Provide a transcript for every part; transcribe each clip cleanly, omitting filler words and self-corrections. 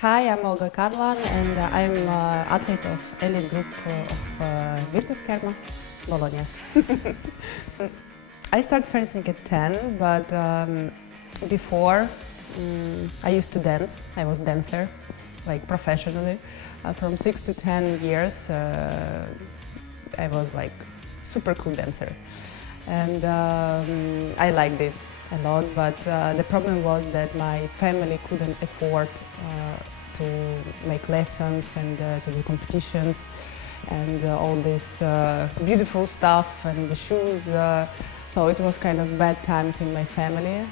Hi, I'm Olga Kharlan and I'm athlete of elite group of Virtus Scherma Bologna. I started fencing at 10, but before I used to dance. I was dancer, like professionally. From 6 to 10 years, I was like super cool dancer, and I liked it a lot. But the problem was that my family couldn't afford to make lessons and to do competitions and all this beautiful stuff and the shoes. So it was kind of bad times in my family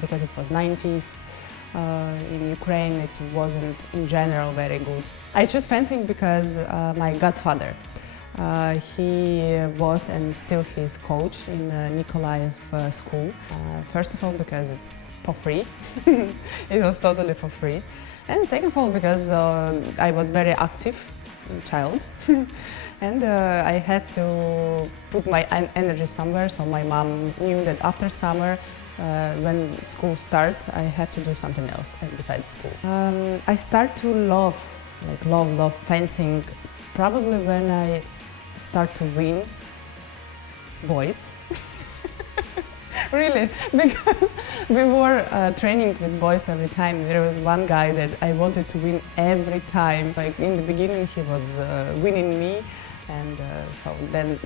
because it was 90s. In Ukraine it wasn't in general very good. I chose fencing because my godfather, he was and still his coach in Nikolaev school. First of all because it's for free, it was totally for free. And second of all because I was very active child. And I had to put my energy somewhere, so my mom knew that after summer, when school starts, I have to do something else besides school. I start to love fencing probably when I start to win boys. Really, because we were training with boys every time. There was one guy that I wanted to win every time. Like in the beginning, he was winning me, and so then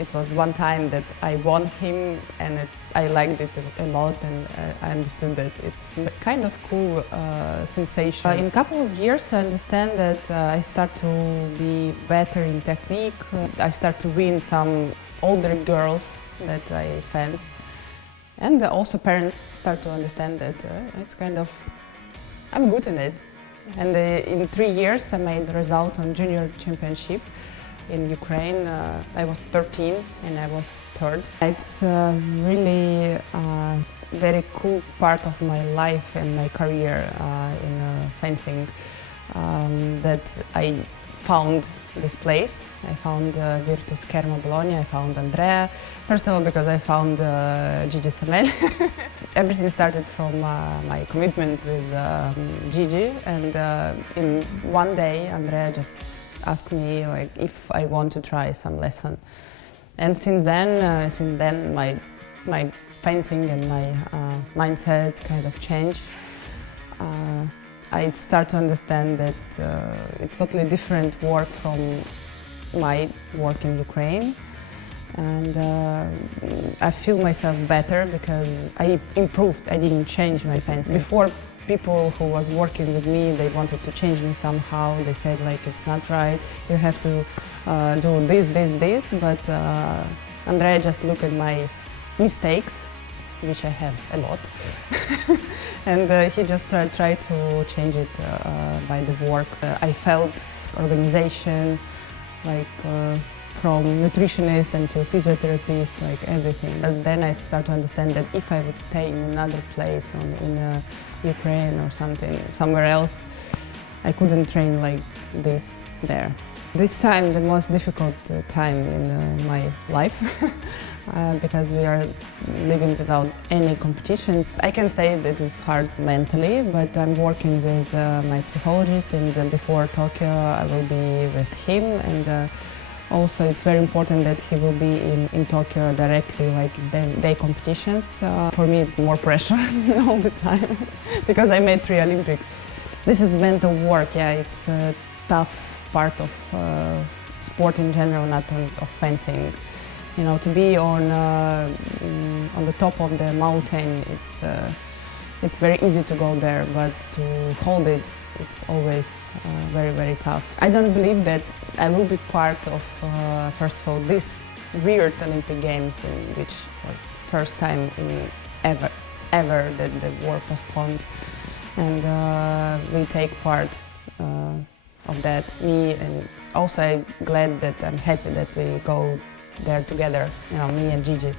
it was one time that I won him, and I liked it a lot, and I understood that it's a kind of cool sensation. In a couple of years, I understand that I start to be better in technique. I start to win some older girls that I fenced. And also parents start to understand that it's kind of, I'm good in it. And in 3 years I made the result on junior championship in Ukraine. I was 13 and I was third. It's really a very cool part of my life and my career in fencing that I found this place. I found Virtus Scherma Bologna, I found Andrea. First of all because I found Gigi Samel. Everything started from my commitment with Gigi, and in one day Andrea just asked me like if I want to try some lesson. And since then my fencing and my mindset kind of changed. I start to understand that it's totally different work from my work in Ukraine, and I feel myself better because I improved. I didn't change my fencing. Before, people who was working with me, they wanted to change me somehow. They said like it's not right. You have to do this. But Andrea just looked at my mistakes, which I have a lot. And he just tried to change it by the work. I felt organization, like from nutritionist until physiotherapist, like everything. But then I start to understand that if I would stay in another place, in Ukraine or somewhere else, I couldn't train like this there. This time, the most difficult time in my life. Because we are living without any competitions. I can say that it's hard mentally, but I'm working with my psychologist, and before Tokyo I will be with him, and also it's very important that he will be in Tokyo directly, like day competitions. For me it's more pressure all the time, because I made 3 Olympics. This is mental work, yeah, it's a tough part of sport in general, not of fencing. You know, to be on the top of the mountain, it's very easy to go there, but to hold it, it's always very, very tough. I don't believe that I will be part of, first of all, this weird Olympic Games, which was first time in ever that the war postponed, and we take part of that. Me, and also I'm glad that I'm happy that we go there together, you know, me and Gigi,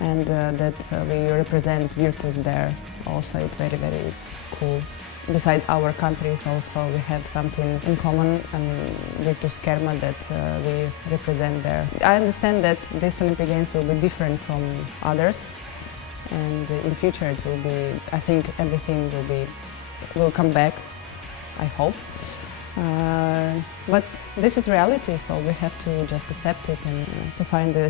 and that we represent Virtus there. Also, it's very, very cool. Beside our countries, also we have something in common, and Virtus Scherma that we represent there. I understand that this Olympic Games will be different from others, and in future it will be. I think everything will come back I hope. But this is reality, so we have to just accept it and to find the